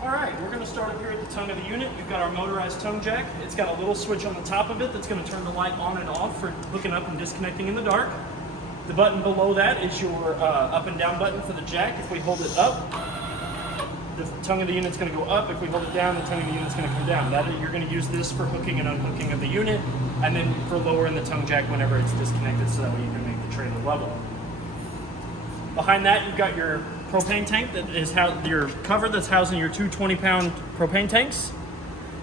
All right, we're going to start up here at the tongue of the unit. We've got our motorized tongue jack. It's got a little switch on the top of it that's going to turn the light on and off for hooking up and disconnecting in the dark. The button below that is your up and down button for the jack. If we hold it up, the tongue of the unit's going to go up. If we hold it down, the tongue of the unit's going to come down. You're going to use this for hooking and unhooking of the unit, and then for lowering the tongue jack whenever it's disconnected, so that way you can make the trailer level. Behind that, you've got your propane tank that is your cover that's housing your two 20-pound propane tanks.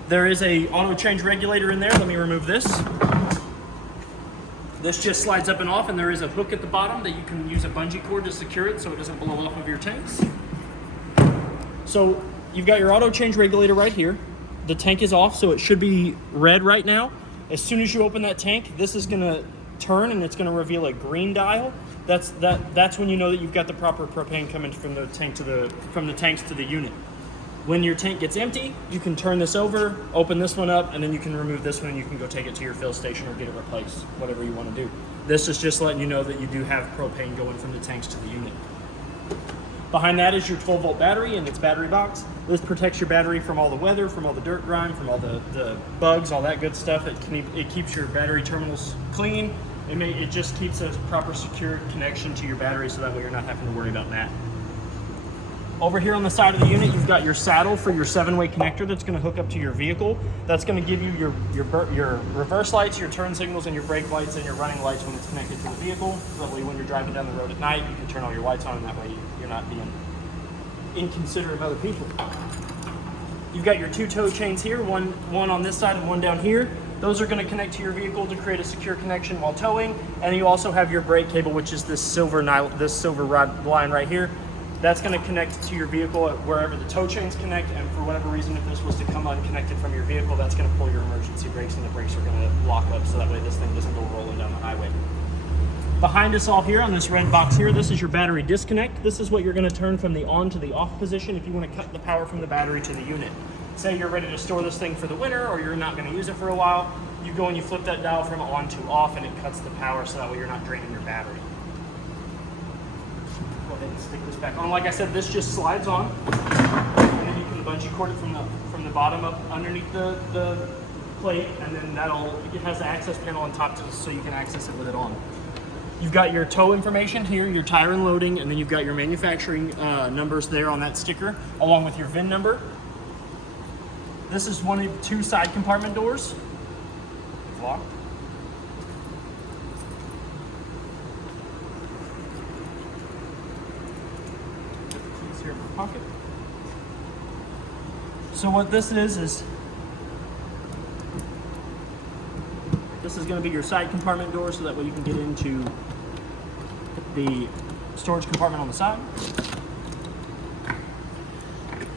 There is a auto change regulator in there. Let me remove this. This just slides up and off, and there is a hook at the bottom that you can use a bungee cord to secure it so it doesn't blow off of your tanks. So you've got your auto change regulator right here. The tank is off, so it should be red right now. As soon as you open that tank, this is gonna turn and it's gonna reveal a green dial. That's when you know that you've got the proper propane coming from the tanks to the unit. When your tank gets empty, you can turn this over, open this one up, and then you can remove this one and you can go take it to your fill station or get it replaced, whatever you want to do. This is just letting you know that you do have propane going from the tanks to the unit. Behind that is your 12-volt battery and its battery box. This protects your battery from all the weather, from all the dirt grime, from all the bugs, all that good stuff. It keeps your battery terminals clean. It just keeps a proper secure connection to your battery, so that way you're not having to worry about that. Over here on the side of the unit, you've got your saddle for your 7-way connector that's going to hook up to your vehicle. That's going to give you your reverse lights, your turn signals, and your brake lights, and your running lights when it's connected to the vehicle. That way when you're driving down the road at night, you can turn all your lights on, and that way you're not being inconsiderate of other people. You've got your two tow chains here, one on this side and one down here. Those are going to connect to your vehicle to create a secure connection while towing. And you also have your brake cable, which is this silver rod line right here. That's going to connect to your vehicle at wherever the tow chains connect. And for whatever reason, if this was to come unconnected from your vehicle, that's going to pull your emergency brakes, and the brakes are going to lock up, so that way this thing doesn't go rolling down the highway. Behind us all here on this red box here, this is your battery disconnect. This is what you're going to turn from the on to the off position if you want to cut the power from the battery to the unit. Say you're ready to store this thing for the winter, or you're not going to use it for a while, you go and you flip that dial from on to off, and it cuts the power, so that way you're not draining your battery. Go ahead and stick this back on. Like I said, this just slides on, and then you can bungee cord it from the bottom up underneath the plate, and then it has the access panel on top so you can access it with it on. You've got your tow information here, your tire and loading, and then you've got your manufacturing numbers there on that sticker, along with your VIN number. This is one of 2 side compartment doors. Locked. Put the keys here in my pocket. So what this is this is going to be your side compartment door, so that way you can get into the storage compartment on the side.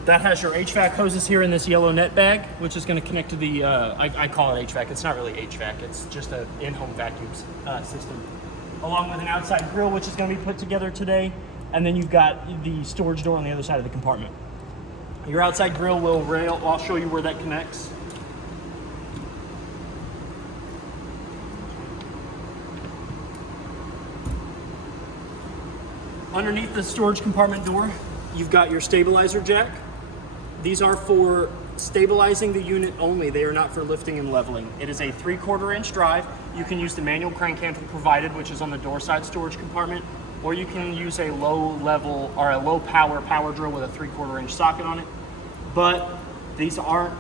That has your HVAC hoses here in this yellow net bag, which is going to connect to the, I call it HVAC. It's not really HVAC. It's just an in-home vacuum system. Along with an outside grill, which is going to be put together today. And then you've got the storage door on the other side of the compartment. Your outside grill will rail. I'll show you where that connects. Underneath the storage compartment door, you've got your stabilizer jack. These are for stabilizing the unit only. They are not for lifting and leveling. It is a 3/4 inch drive. You can use the manual crank handle provided, which is on the door side storage compartment, or you can use a low level or a low power drill with a 3/4 inch socket on it. But these are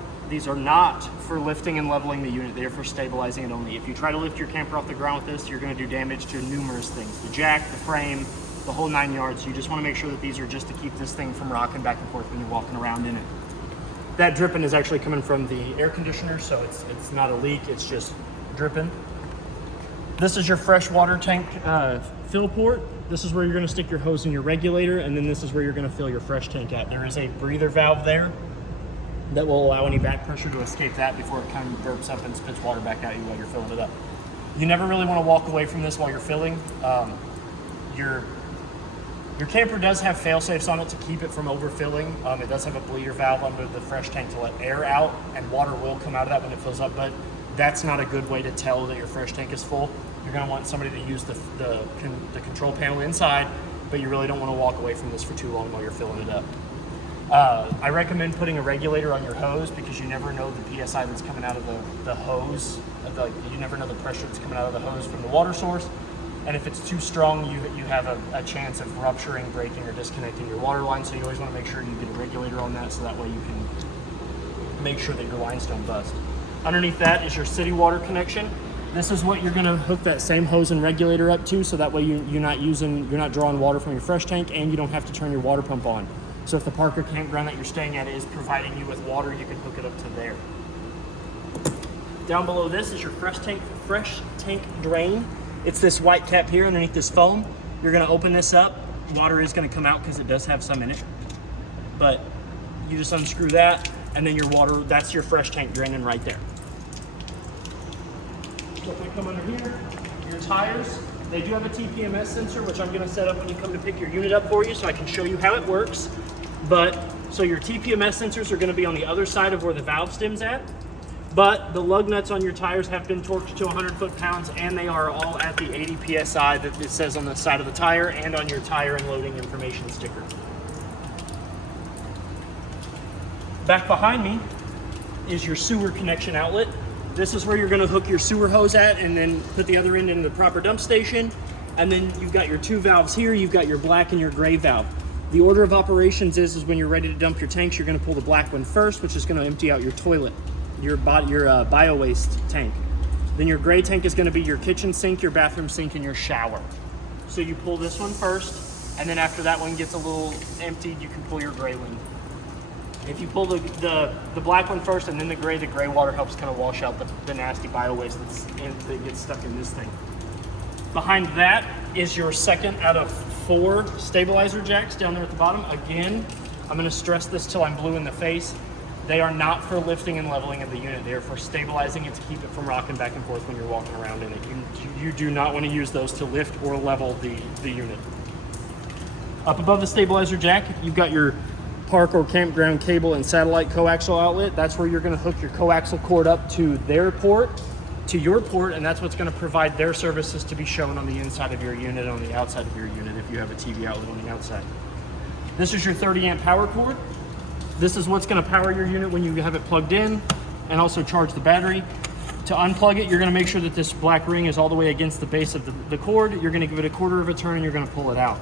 not for lifting and leveling the unit. They are for stabilizing it only. If you try to lift your camper off the ground with this, you're going to do damage to numerous things: the jack, the frame, the whole 9 yards. You just want to make sure that these are just to keep this thing from rocking back and forth when you're walking around in it. That dripping is actually coming from the air conditioner, so it's not a leak, it's just dripping. This is your fresh water tank fill port. This is where you're going to stick your hose in your regulator, and then this is where you're going to fill your fresh tank at. There is a breather valve there that will allow any back pressure to escape that before it kind of burps up and spits water back at you while you're filling it up. You never really want to walk away from this while you're filling. Your camper does have fail-safes on it to keep it from overfilling. It does have a bleeder valve under the fresh tank to let air out, and water will come out of that when it fills up, but that's not a good way to tell that your fresh tank is full. You're going to want somebody to use the control panel inside, but you really don't want to walk away from this for too long while you're filling it up. I recommend putting a regulator on your hose because you never know the PSI that's coming out of the hose. You never know the pressure that's coming out of the hose from the water source. And if it's too strong, you have a chance of rupturing, breaking, or disconnecting your water line. So you always want to make sure you get a regulator on that so that way you can make sure that your lines don't bust. Underneath that is your city water connection. This is what you're going to hook that same hose and regulator up to, so that way you're not drawing water from your fresh tank, and you don't have to turn your water pump on. So if the park or campground that you're staying at is providing you with water, you can hook it up to there. Down below this is your fresh tank drain. It's this white cap here underneath this foam. You're going to open this up. Water is going to come out because it does have some in it. But you just unscrew that, and then your water, that's your fresh tank draining right there. So if we come under here, your tires, they do have a TPMS sensor, which I'm going to set up when you come to pick your unit up for you so I can show you how it works. So your TPMS sensors are going to be on the other side of where the valve stem's at. But the lug nuts on your tires have been torqued to 100 foot-pounds, and they are all at the 80 PSI that it says on the side of the tire and on your tire and loading information sticker. Back behind me is your sewer connection outlet. This is where you're going to hook your sewer hose at and then put the other end in the proper dump station. And then you've got your two valves here. You've got your black and your gray valve. The order of operations is when you're ready to dump your tanks, you're going to pull the black one first, which is going to empty out your toilet, your bio waste tank. Then your gray tank is going to be your kitchen sink, your bathroom sink, and your shower. So you pull this one first, and then after that one gets a little emptied, you can pull your gray one. If you pull the black one first and then the gray water helps kind of wash out the nasty bio waste that gets stuck in this thing. Behind that is your second out of 4 stabilizer jacks down there at the bottom. Again, I'm going to stress this till I'm blue in the face. They are not for lifting and leveling of the unit. They are for stabilizing it to keep it from rocking back and forth when you're walking around in it. You do not want to use those to lift or level the unit. Up above the stabilizer jack, you've got your park or campground cable and satellite coaxial outlet. That's where you're going to hook your coaxial cord up to their port, to your port, and that's what's going to provide their services to be shown on the inside of your unit, on the outside of your unit if you have a TV outlet on the outside. This is your 30 amp power cord. This is what's going to power your unit when you have it plugged in and also charge the battery. To unplug it, you're going to make sure that this black ring is all the way against the base of the cord. You're going to give it a quarter of a turn and you're going to pull it out.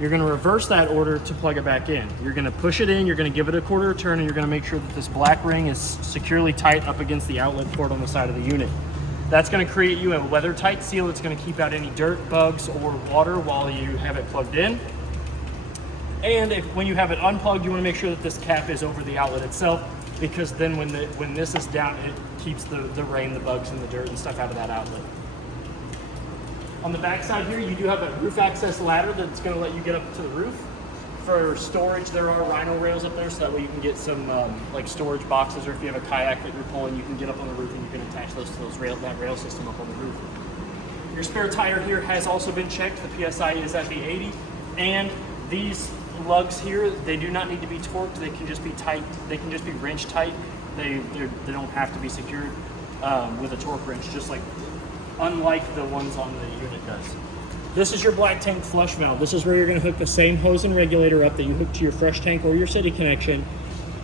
You're going to reverse that order to plug it back in. You're going to push it in, you're going to give it a quarter of a turn, and you're going to make sure that this black ring is securely tight up against the outlet port on the side of the unit. That's going to create you a weather tight seal that's going to keep out any dirt, bugs, or water while you have it plugged in. And when you have it unplugged, you want to make sure that this cap is over the outlet itself, because then when this is down, it keeps the rain, the bugs, and the dirt and stuff out of that outlet. On the back side here, you do have a roof access ladder that's going to let you get up to the roof. For storage, there are rhino rails up there, so that way you can get some like storage boxes, or if you have a kayak that you're pulling, you can get up on the roof and you can attach those to that rail system up on the roof. Your spare tire here has also been checked. The PSI is at the 80, and these lugs here, they do not need to be torqued. They can just be tight. They can just be wrench tight. They don't have to be secured with a torque wrench, just like unlike the ones on the unit does. This is your black tank flush valve. This is where you're going to hook the same hose and regulator up that you hook to your fresh tank or your city connection.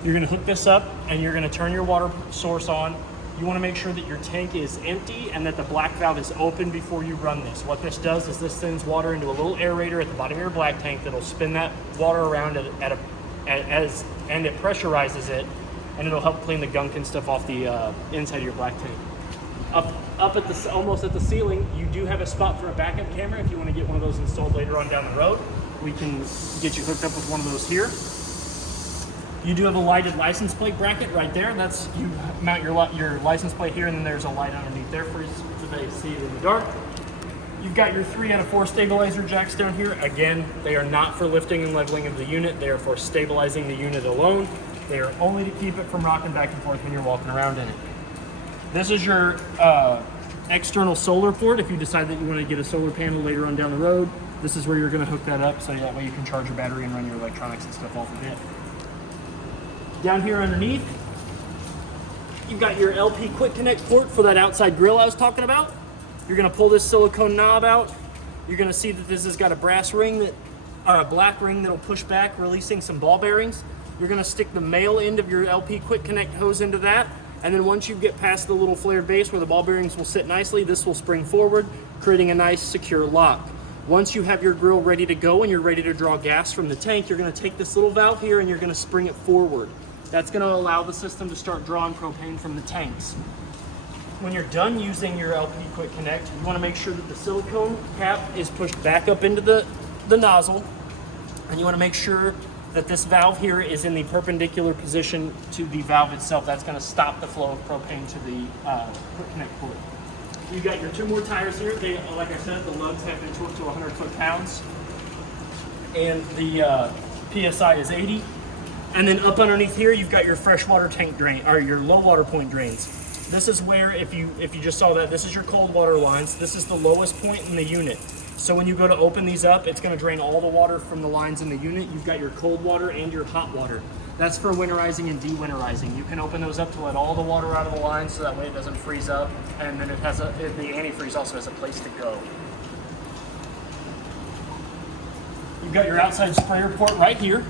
You're going to hook this up and you're going to turn your water source on. You want to make sure that your tank is empty and that the black valve is open before you run this. What this does is this sends water into a little aerator at the bottom of your black tank that'll spin that water around and it pressurizes it, and it'll help clean the gunk and stuff off the inside of your black tank. Up at almost at the ceiling, you do have a spot for a backup camera. If you want to get one of those installed later on down the road, we can get you hooked up with one of those here. You do have a lighted license plate bracket right there. That's, you mount your license plate here, and then there's a light underneath there for you so they see it in the dark. You've got your 3 out of 4 stabilizer jacks down here. Again, they are not for lifting and leveling of the unit. They are for stabilizing the unit alone. They are only to keep it from rocking back and forth when you're walking around in it. This is your external solar port. If you decide that you want to get a solar panel later on down the road, this is where you're going to hook that up, so that way you can charge your battery and run your electronics and stuff off of it. Down here underneath, you've got your LP quick connect port for that outside grill I was talking about. You're going to pull this silicone knob out. You're going to see that this has got a brass ring or a black ring that'll push back, releasing some ball bearings. You're gonna stick the male end of your LP quick connect hose into that, and then once you get past the little flared base where the ball bearings will sit nicely, this will spring forward, creating a nice secure lock. Once you have your grill ready to go and you're ready to draw gas from the tank, you're gonna take this little valve here and you're gonna spring it forward. That's gonna allow the system to start drawing propane from the tanks. When you're done using your LP Quick Connect, you wanna make sure that the silicone cap is pushed back up into the nozzle, and you wanna make sure that this valve here is in the perpendicular position to the valve itself. That's gonna stop the flow of propane to the Quick Connect port. You've got your 2 more tires here. They, like I said, the lugs have been torqued to 100 foot-pounds, and the PSI is 80. And then up underneath here, you've got your freshwater tank drain, or your low water point drains. This is where, if you just saw that, this is your cold water lines. This is the lowest point in the unit. So when you go to open these up, it's gonna drain all the water from the lines in the unit. You've got your cold water and your hot water. That's for winterizing and de-winterizing. You can open those up to let all the water out of the line so that way it doesn't freeze up. And then the antifreeze also has a place to go. You've got your outside sprayer port right here.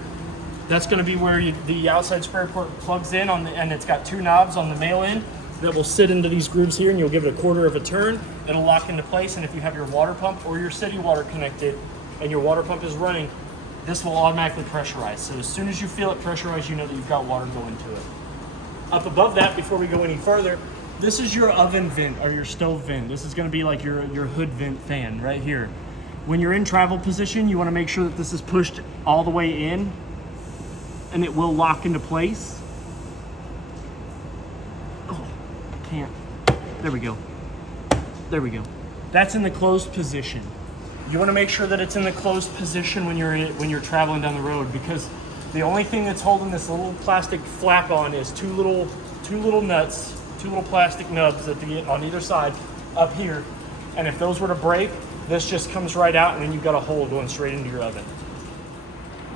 That's going to be where the outside sprayer port plugs in, and it's got 2 knobs on the male end that will sit into these grooves here, and you'll give it a 1/4 of a turn. It'll lock into place, and if you have your water pump or your city water connected and your water pump is running, this will automatically pressurize. So as soon as you feel it pressurize, you know that you've got water going to it. Up above that, before we go any further, this is your oven vent or your stove vent. This is going to be like your hood vent fan right here. When you're in travel position, you want to make sure that this is pushed all the way in, and it will lock into place. Oh, can't. There we go. There we go. That's in the closed position. You want to make sure that it's in the closed position when you're traveling down the road, because the only thing that's holding this little plastic flap on is two little nuts, 2 little plastic nubs on either side up here. And if those were to break, this just comes right out, and then you've got a hole going straight into your oven.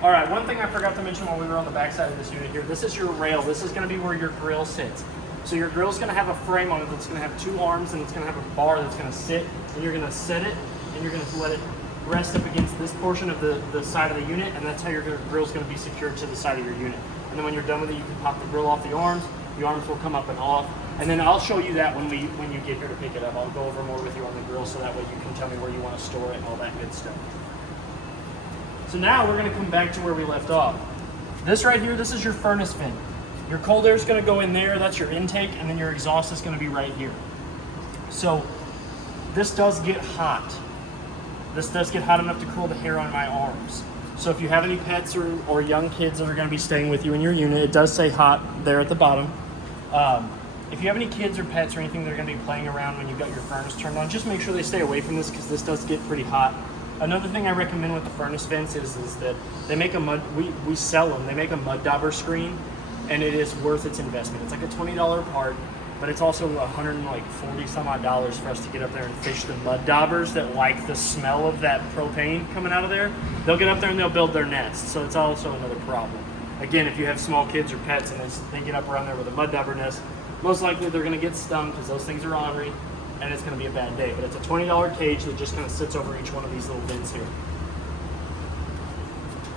All right, one thing I forgot to mention while we were on the back side of this unit here, this is your rail. This is gonna be where your grill sits. So your grill's gonna have a frame on it that's gonna have 2 arms, and it's gonna have a bar that's gonna sit, and you're gonna set it, and you're gonna let it rest up against this portion of the side of the unit, and that's how your grill's gonna be secured to the side of your unit. And then when you're done with it, you can pop the grill off the arms will come up and off, and then I'll show you that when you get here to pick it up. I'll go over more with you on the grill, so that way you can tell me where you wanna store it and all that good stuff. So now we're gonna come back to where we left off. This right here, this is your furnace vent. Your cold air is gonna go in there, that's your intake, and then your exhaust is gonna be right here. So this does get hot. This does get hot enough to curl the hair on my arms. So if you have any pets or young kids that are gonna be staying with you in your unit, it does say hot there at the bottom. If you have any kids or pets or anything that are gonna be playing around when you've got your furnace turned on, just make sure they stay away from this, because this does get pretty hot. Another thing I recommend with the furnace vents is that they make we sell them, they make a mud dauber screen, and it is worth its investment. It's like a $20 part, but it's also $140 some odd for us to get up there and fish the mud daubers that like the smell of that propane coming out of there. They'll get up there and they'll build their nest, so it's also another problem. Again, if you have small kids or pets and they get up around there with a mud dauber nest, most likely they're gonna get stung, because those things are ornery, and it's gonna be a bad day. But it's a $20 cage that just kind of sits over each one of these little vents here.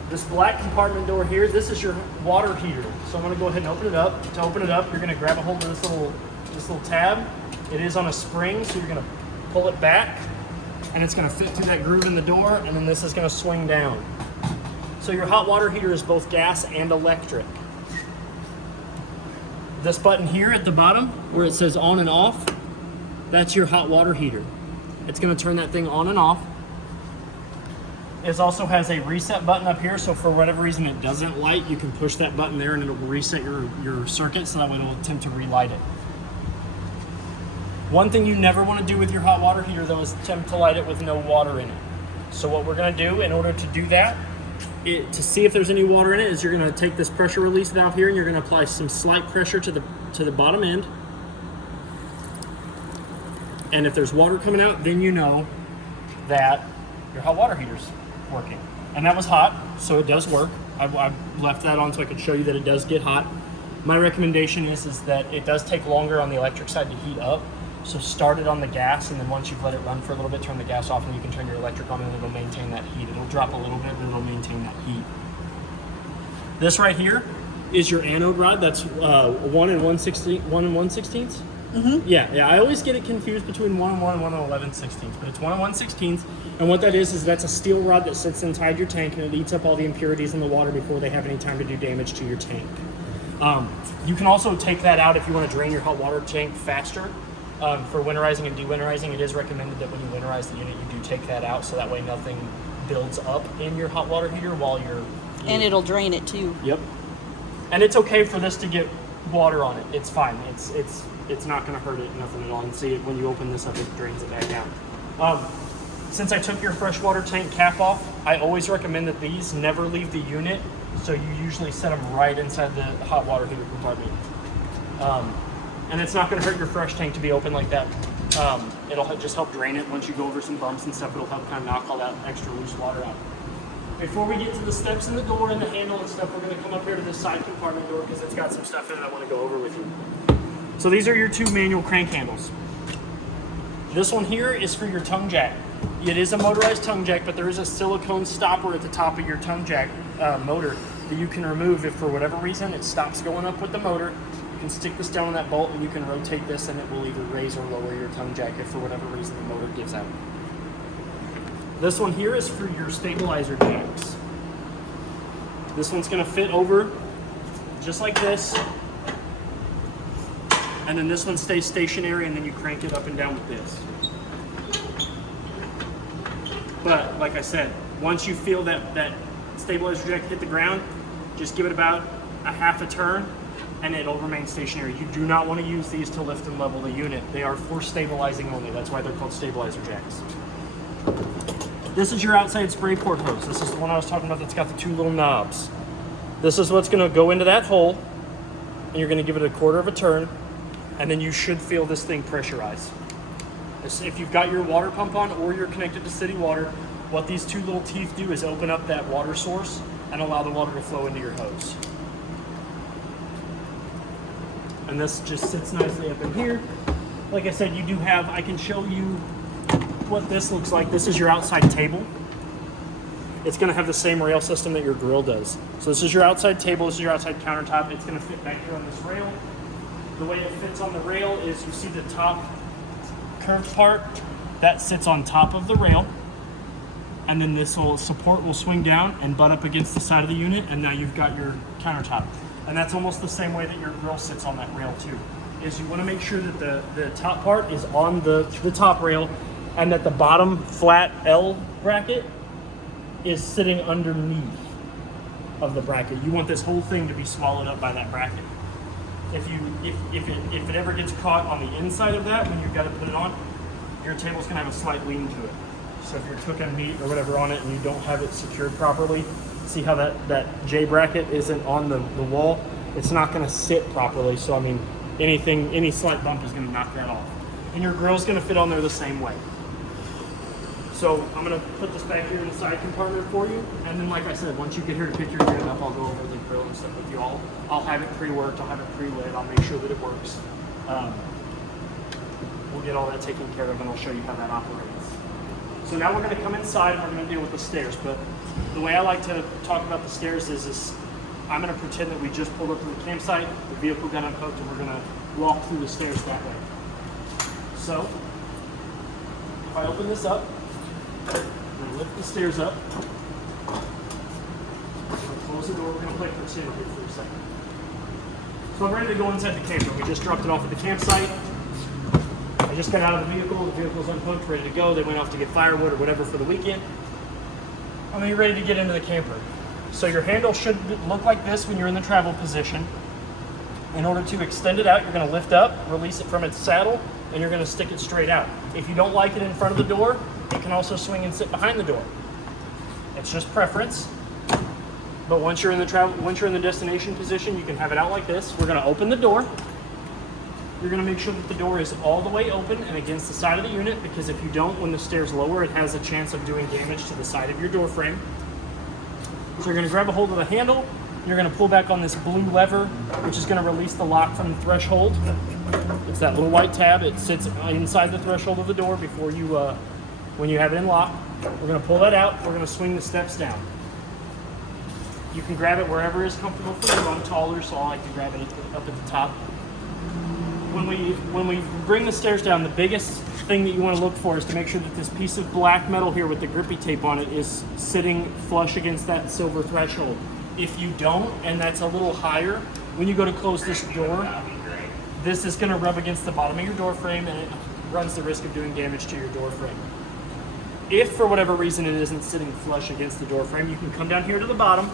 This black compartment door here, this is your water heater. So I'm gonna go ahead and open it up. To open it up, you're gonna grab a hold of this little tab. It is on a spring, so you're gonna pull it back, and it's gonna fit through that groove in the door, and then this is gonna swing down. So your hot water heater is both gas and electric. This button here at the bottom, where it says on and off, that's your hot water heater. It's gonna turn that thing on and off. It also has a reset button up here, so for whatever reason it doesn't light, you can push that button there and it'll reset your circuit, so that way it'll attempt to relight it. One thing you never want to do with your hot water heater though is attempt to light it with no water in it. So what we're gonna do in order to do that, to see if there's any water in it, is you're gonna take this pressure release valve here and you're gonna apply some slight pressure to the bottom end. And if there's water coming out, then you know that your hot water heater's working. And that was hot, so it does work. I left that on so I could show you that it does get hot. My recommendation is that it does take longer on the electric side to heat up. So start it on the gas, and then once you've let it run for a little bit, turn the gas off, and you can turn your electric on, and it'll maintain that heat. It'll drop a little bit, but it'll maintain that heat. This right here is your anode rod. That's 1 and 1/16. Yeah. I always get it confused between 1 and 1 and 1 and 11/16, but it's 1 and 1/16. And what that is that's a steel rod that sits inside your tank, and it eats up all the impurities in the water before they have any time to do damage to your tank. You can also take that out if you want to drain your hot water tank faster. For winterizing and dewinterizing, it is recommended that when you winterize the unit, you do take that out, so that way nothing builds up in your hot water heater while you're... And it'll drain it too. Yep. And it's okay for this to get water on it. It's fine. It's not going to hurt it, nothing at all. And see, when you open this up, it drains it back down. Since I took your freshwater tank cap off, I always recommend that these never leave the unit, so you usually set them right inside the hot water heater compartment. And it's not going to hurt your fresh tank to be open like that. It'll just help drain it. Once you go over some bumps and stuff, it'll help kind of knock all that extra loose water out. Before we get to the steps in the door and the handle and stuff, we're going to come up here to this side compartment door because it's got some stuff in it I want to go over with you. So these are your 2 manual crank handles. This one here is for your tongue jack. It is a motorized tongue jack, but there is a silicone stopper at the top of your tongue jack motor that you can remove if for whatever reason it stops going up with the motor. You can stick this down on that bolt and you can rotate this and it will either raise or lower your tongue jack if for whatever reason the motor gives out. This one here is for your stabilizer jacks. This one's going to fit over just like this. And then this one stays stationary and then you crank it up and down with this. But like I said, once you feel that stabilizer jack hit the ground, just give it about a half a turn and it'll remain stationary. You do not want to use these to lift and level the unit. They are for stabilizing only. That's why they're called stabilizer jacks. This is your outside spray port hose. This is the one I was talking about that's got the 2 little knobs. This is what's going to go into that hole, and you're going to give it a quarter of a turn, and then you should feel this thing pressurize. If you've got your water pump on or you're connected to city water, what these 2 little teeth do is open up that water source and allow the water to flow into your hose. And this just sits nicely up in here. Like I said, you do have, I can show you what this looks like. This is your outside table. It's going to have the same rail system that your grill does. So this is your outside table, this is your outside countertop. It's going to fit back here on this rail. The way it fits on the rail is you see the top curved part that sits on top of the rail, and then this support will swing down and butt up against the side of the unit, and now you've got your countertop. And that's almost the same way that your grill sits on that rail too. Is you want to make sure that the top part is on the top rail, and that the bottom flat L bracket is sitting underneath of the bracket. You want this whole thing to be swallowed up by that bracket. If it ever gets caught on the inside of that when you've got to put it on, your table's gonna have a slight lean to it. So if you're cooking meat or whatever on it and you don't have it secured properly, see how that J bracket isn't on the wall? It's not gonna sit properly. So I mean, any slight bump is gonna knock that off. And your grill's gonna fit on there the same way. So I'm gonna put this back here in the side compartment for you. And then like I said, once you get here to pick your unit up, I'll go over the grill and stuff with you all. I'll have it pre-worked, I'll have it pre-lit, I'll make sure that it works. We'll get all that taken care of and I'll show you how that operates. So now we're gonna come inside and we're gonna deal with the stairs. But the way I like to talk about the stairs is I'm gonna pretend that we just pulled up to the campsite, the vehicle got unhooked, and we're gonna walk through the stairs that way. So, if I open this up, I'm going to lift the stairs up. I'm going to close the door. We're going to play pretend here for a second. So I'm ready to go inside the camper. We just dropped it off at the campsite. I just got out of the vehicle. The vehicle's unhooked, ready to go. They went off to get firewood or whatever for the weekend. I'm going to be ready to get into the camper. So your handle should look like this when you're in the travel position. In order to extend it out, you're going to lift up, release it from its saddle, and you're going to stick it straight out. If you don't like it in front of the door, you can also swing and sit behind the door. It's just preference. But once you're in the destination position, you can have it out like this. We're going to open the door. You're going to make sure that the door is all the way open and against the side of the unit, because if you don't, when the stairs lower, it has a chance of doing damage to the side of your door frame. So you're going to grab a hold of the handle. You're going to pull back on this blue lever, which is going to release the lock from the threshold. It's that little white tab. It sits inside the threshold of the door before you, when you have it in lock. We're going to pull that out. We're going to swing the steps down. You can grab it wherever is comfortable for you. I'm taller, so I like to grab it up at the top. When we bring the stairs down, the biggest thing that you want to look for is to make sure that this piece of black metal here with the grippy tape on it is sitting flush against that silver threshold. If you don't, and that's a little higher, when you go to close this door, this is going to rub against the bottom of your door frame, and it runs the risk of doing damage to your door frame. If for whatever reason it isn't sitting flush against the door frame, you can come down here to the bottom,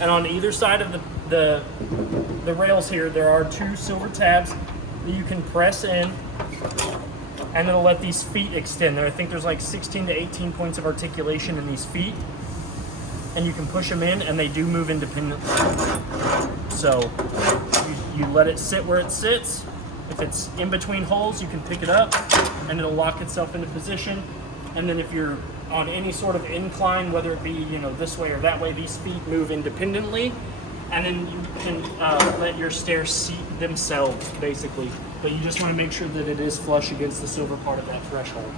and on either side of the rails here, there are 2 silver tabs that you can press in, and it'll let these feet extend. I think there's like 16 to 18 points of articulation in these feet, and you can push them in, and they do move independently. So you let it sit where it sits. If it's in between holes, you can pick it up, and it'll lock itself into position. And then if you're on any sort of incline, whether it be this way or that way, these feet move independently, and then you can let your stairs seat themselves, basically. But you just want to make sure that it is flush against the silver part of that threshold.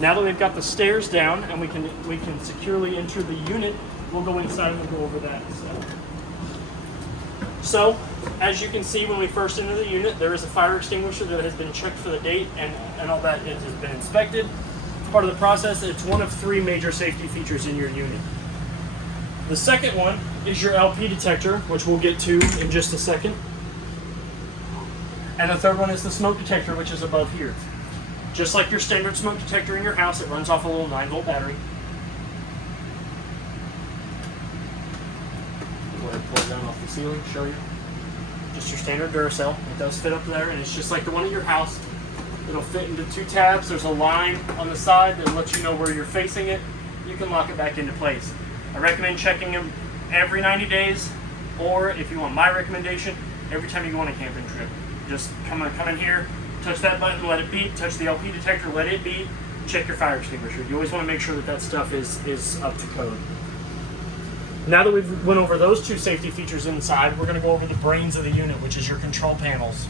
Now that we've got the stairs down and we can securely enter the unit, we'll go inside and we'll go over that stuff. So, as you can see, when we first enter the unit, there is a fire extinguisher that has been checked for the date and all that has been inspected. Part of the process. It's one of 3 major safety features in your unit. The second one is your LP detector, which we'll get to in just a second. And the third one is the smoke detector, which is above here. Just like your standard smoke detector in your house, it runs off a little 9-volt battery. Go ahead and pull it down off the ceiling, show you. Just your standard Duracell. It does fit up there, and it's just like the one at your house. It'll fit into 2 tabs. There's a line on the side that lets you know where you're facing it. You can lock it back into place. I recommend checking them every 90 days, or if you want my recommendation, every time you go on a camping trip. Just come in here, touch that button, let it beep, touch the LP detector, let it beep, check your fire extinguisher. You always want to make sure that that stuff is up to code. Now that we've went over those 2 safety features inside, we're going to go over the brains of the unit, which is your control panels.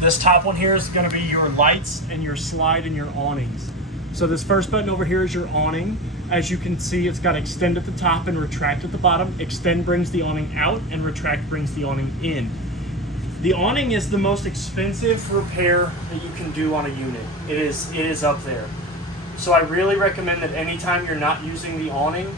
This top one here is going to be your lights and your slide and your awnings. So this first button over here is your awning. As you can see, it's got extend at the top and retract at the bottom. Extend brings the awning out and retract brings the awning in. The awning is the most expensive repair that you can do on a unit. It is up there. So I really recommend that anytime you're not using the awning,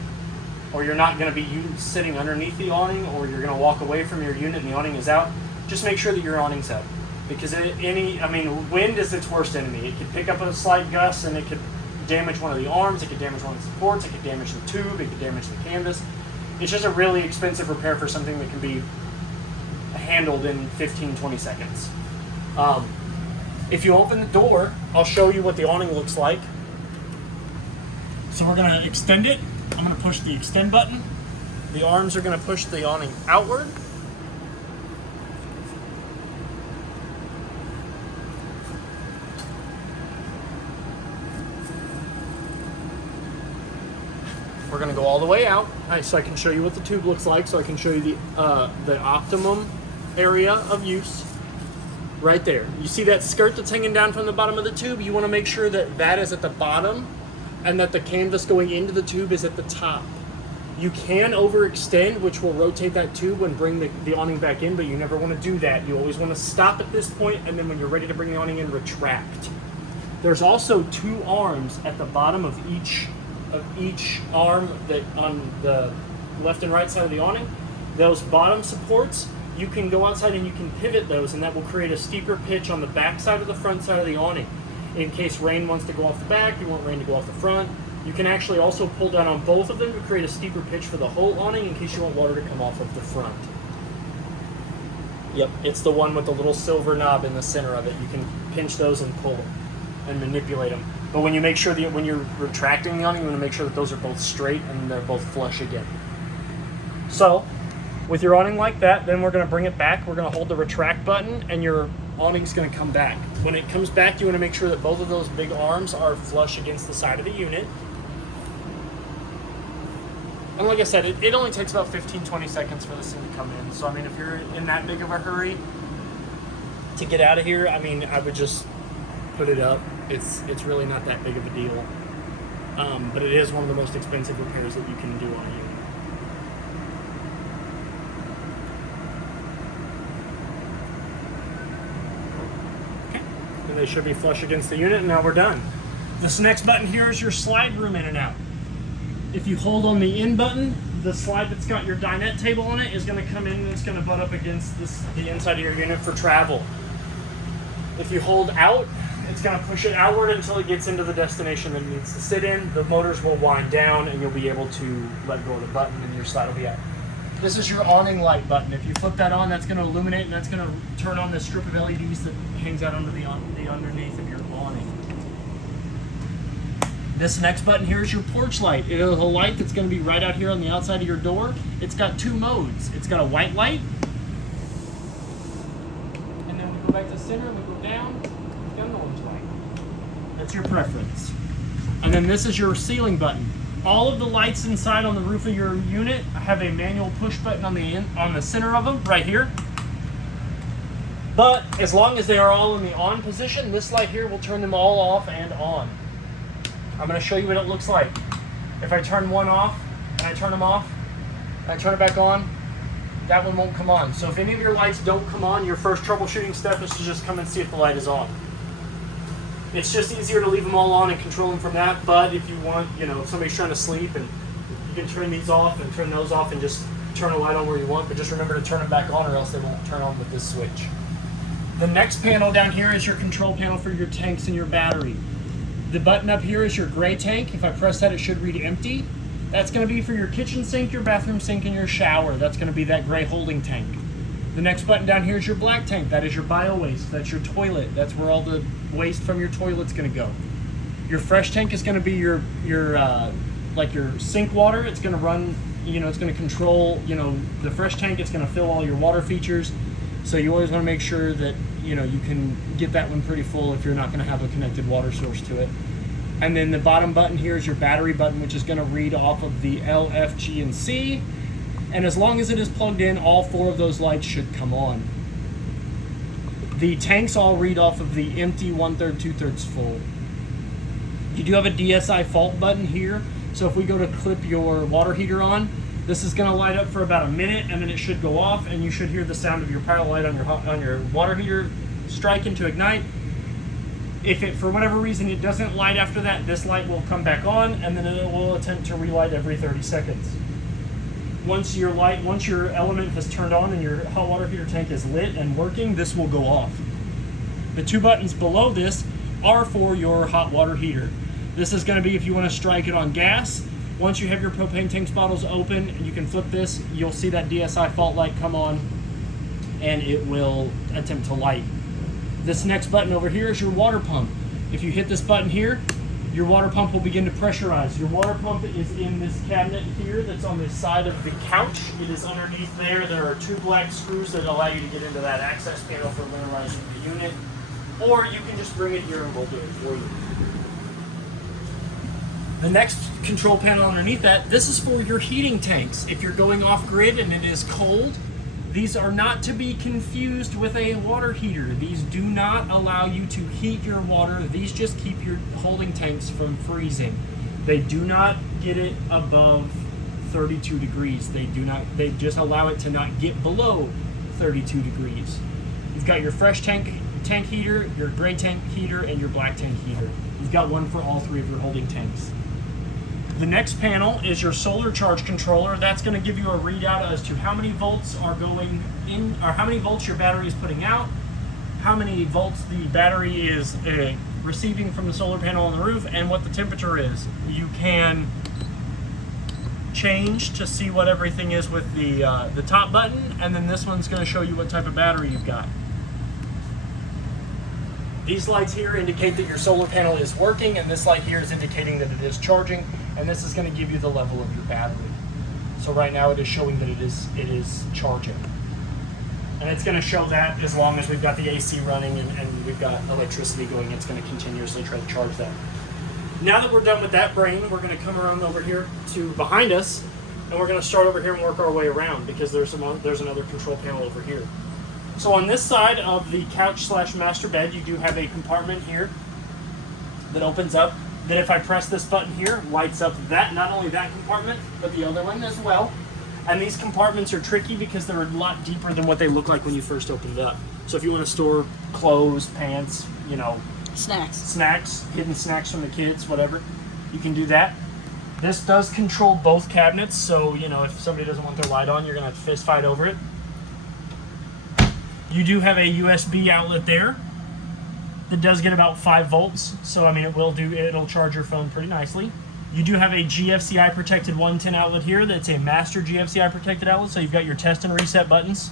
or you're not going to be sitting underneath the awning, or you're going to walk away from your unit and the awning is out, just make sure that your awning's out. Because wind is its worst enemy. It could pick up a slight gust and it could damage one of the arms, it could damage one of the supports, it could damage the tube, it could damage the canvas. It's just a really expensive repair for something that can be handled in 15-20 seconds. If you open the door, I'll show you what the awning looks like. So we're going to extend it. I'm going to push the extend button. The arms are going to push the awning outward. We're going to go all the way out, so I can show you what the tube looks like, so I can show you the optimum area of use right there. You see that skirt that's hanging down from the bottom of the tube? You want to make sure that that is at the bottom and that the canvas going into the tube is at the top. You can overextend, which will rotate that tube and bring the awning back in, but you never want to do that. You always want to stop at this point, and then when you're ready to bring the awning in, retract. There's also 2 arms at the bottom of each arm that on the left and right side of the awning. Those bottom supports, you can go outside and you can pivot those, and that will create a steeper pitch on the back side of the front side of the awning. In case rain wants to go off the back, you want rain to go off the front. You can actually also pull down on both of them to create a steeper pitch for the whole awning in case you want water to come off of the front. Yep, it's the one with the little silver knob in the center of it. You can pinch those and pull them and manipulate them. But when you make sure that when you're retracting the awning, you want to make sure that those are both straight and they're both flush again. So, with your awning like that, then we're going to bring it back. We're going to hold the retract button, and your awning's going to come back. When it comes back, you want to make sure that both of those big arms are flush against the side of the unit. And like I said, it only takes about 15-20 seconds for this thing to come in. So, I mean, if you're in that big of a hurry to get out of here, I mean, I would just put it up. It's really not that big of a deal. But it is one of the most expensive repairs that you can do on a unit. they should be flush against the unit, and now we're done. This next button here is your slide room in and out. If you hold on the in button, the slide that's got your dinette table on it is going to come in and it's going to butt up against the inside of your unit for travel. If you hold out, it's going to push it outward until it gets into the destination that it needs to sit in. The motors will wind down and you'll be able to let go of the button and your slide will be out. This is your awning light button. If you flip that on, that's going to illuminate and that's going to turn on this strip of LEDs that hangs out under the underneath of your awning. This next button here is your porch light. It is a light that's going to be right out here on the outside of your door. It's got two modes. It's got a white light, and then we go back to center and we go down, it's got an orange light. That's your preference. And then this is your ceiling button. All of the lights inside on the roof of your unit have a manual push button on the center of them, right here. But as long as they are all in the on position, this light here will turn them all off and on. I'm going to show you what it looks like. If I turn one off, and I turn them off, and I turn it back on, that one won't come on. So if any of your lights don't come on, your first troubleshooting step is to just come and see if the light is on. It's just easier to leave them all on and control them from that, but if you want, if somebody's trying to sleep, and you can turn these off and turn those off and just turn a light on where you want, but just remember to turn them back on or else they won't turn on with this switch. The next panel down here is your control panel for your tanks and your battery. The button up here is your gray tank. If I press that, it should read empty. That's going to be for your kitchen sink, your bathroom sink, and your shower. That's going to be that gray holding tank. The next button down here is your black tank. That is your bio waste. That's your toilet. That's where all the waste from your toilet's going to go. Your fresh tank is going to be your sink water. It's going to run, it's going to control, the fresh tank. It's going to fill all your water features. So you always want to make sure that you can get that one pretty full if you're not going to have a connected water source to it. And then the bottom button here is your battery button, which is going to read off of the L, F, G, and C. And as long as it is plugged in, all four of those lights should come on. The tanks all read off of the empty, 1/3, 2/3 full. You do have a DSI fault button here. So if we go to clip your water heater on, this is going to light up for about a minute, and then it should go off, and you should hear the sound of your pilot light on your water heater striking to ignite. If it, for whatever reason, it doesn't light after that, this light will come back on, and then it will attempt to relight every 30 seconds. Once your element has turned on and your hot water heater tank is lit and working, this will go off. The two buttons below this are for your hot water heater. This is going to be if you want to strike it on gas. Once you have your propane tanks bottles open and you can flip this, you'll see that DSI fault light come on and it will attempt to light. This next button over here is your water pump. If you hit this button here, your water pump will begin to pressurize. Your water pump is in this cabinet here that's on the side of the couch. It is underneath there. There are two black screws that allow you to get into that access panel for winterizing the unit. Or you can just bring it here and we'll do it for you. The next control panel underneath that, this is for your heating tanks. If you're going off grid and it is cold, these are not to be confused with a water heater. These do not allow you to heat your water. These just keep your holding tanks from freezing. They do not get it above 32 degrees. They just allow it to not get below 32 degrees. You've got your fresh tank heater, your gray tank heater, and your black tank heater. You've got one for all three of your holding tanks. The next panel is your solar charge controller. That's going to give you a readout as to how many volts are going in, or how many volts your battery is putting out, how many volts the battery is receiving from the solar panel on the roof, and what the temperature is. You can change to see what everything is with the top button, and then this one's going to show you what type of battery you've got. These lights here indicate that your solar panel is working, and this light here is indicating that it is charging, and this is going to give you the level of your battery. So right now it is showing that it is charging. And it's going to show that as long as we've got the AC running and we've got electricity going, it's going to continuously try to charge that. Now that we're done with that brain, we're going to come around over here to behind us, and we're going to start over here and work our way around because there's another control panel over here. So on this side of the couch/master bed, you do have a compartment here that opens up, that if I press this button here, lights up not only that compartment, but the other one as well. And these compartments are tricky because they're a lot deeper than what they look like when you first open it up. So if you want to store clothes, pants, you know, snacks, hidden snacks from the kids, whatever, you can do that. This does control both cabinets, so you know if somebody doesn't want their light on, you're gonna have to fist fight over it. You do have a USB outlet there that does get about 5 volts, so I mean it'll charge your phone pretty nicely. You do have a GFCI protected 110 outlet here. That's a master GFCI protected outlet, so you've got your test and reset buttons.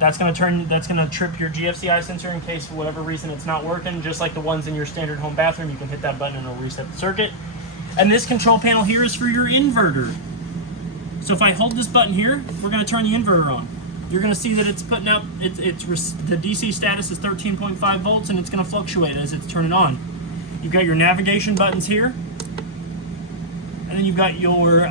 That's gonna trip your GFCI sensor in case for whatever reason it's not working. Just like the ones in your standard home bathroom, you can hit that button and it'll reset the circuit. And this control panel here is for your inverter. So if I hold this button here, we're gonna turn the inverter on. You're gonna see that it's putting out, the DC status is 13.5 volts and it's gonna fluctuate as it's turning on. You've got your navigation buttons here, and then you've got your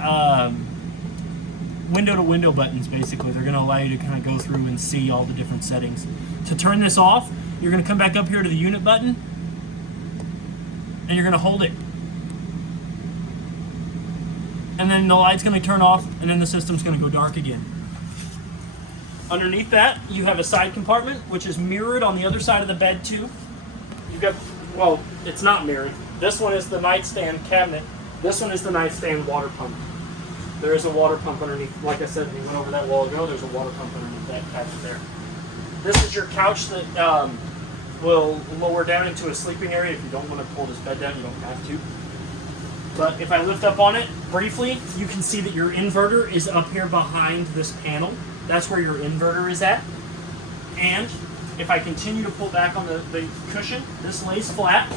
window-to-window buttons, basically. They're going to allow you to kind of go through and see all the different settings. To turn this off, you're going to come back up here to the unit button, and you're going to hold it. And then the light's going to turn off, and then the system's going to go dark again. Underneath that, you have a side compartment, which is mirrored on the other side of the bed, too. You've got... Well, it's not mirrored. This one is the nightstand cabinet. This one is the nightstand water pump. There is a water pump underneath. Like I said, we went over that a while ago. There's a water pump underneath that cabinet there. This is your couch that will lower down into a sleeping area. If you don't want to pull this bed down, you don't have to. But if I lift up on it briefly, you can see that your inverter is up here behind this panel. That's where your inverter is at. And if I continue to pull back on the cushion, this lays flat.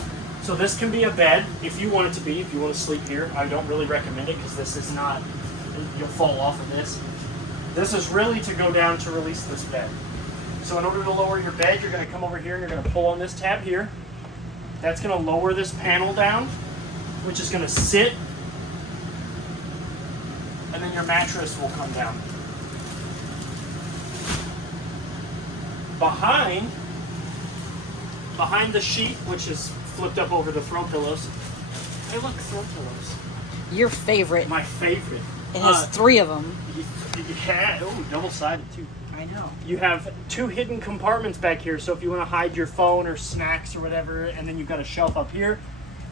So this can be a bed if you want it to be, if you want to sleep here. I don't really recommend it because this is not, you'll fall off of this. This is really to go down to release this bed. So in order to lower your bed, you're going to come over here and you're going to pull on this tab here. That's going to lower this panel down, which is going to sit. And then your mattress will come down. Behind the sheet, which is flipped up over the throw pillows. Hey, look, throw pillows. Your favorite. My favorite. It has 3 of them. Yeah, oh, double-sided too. I know. You have 2 hidden compartments back here, so if you want to hide your phone or snacks or whatever, and then you've got a shelf up here.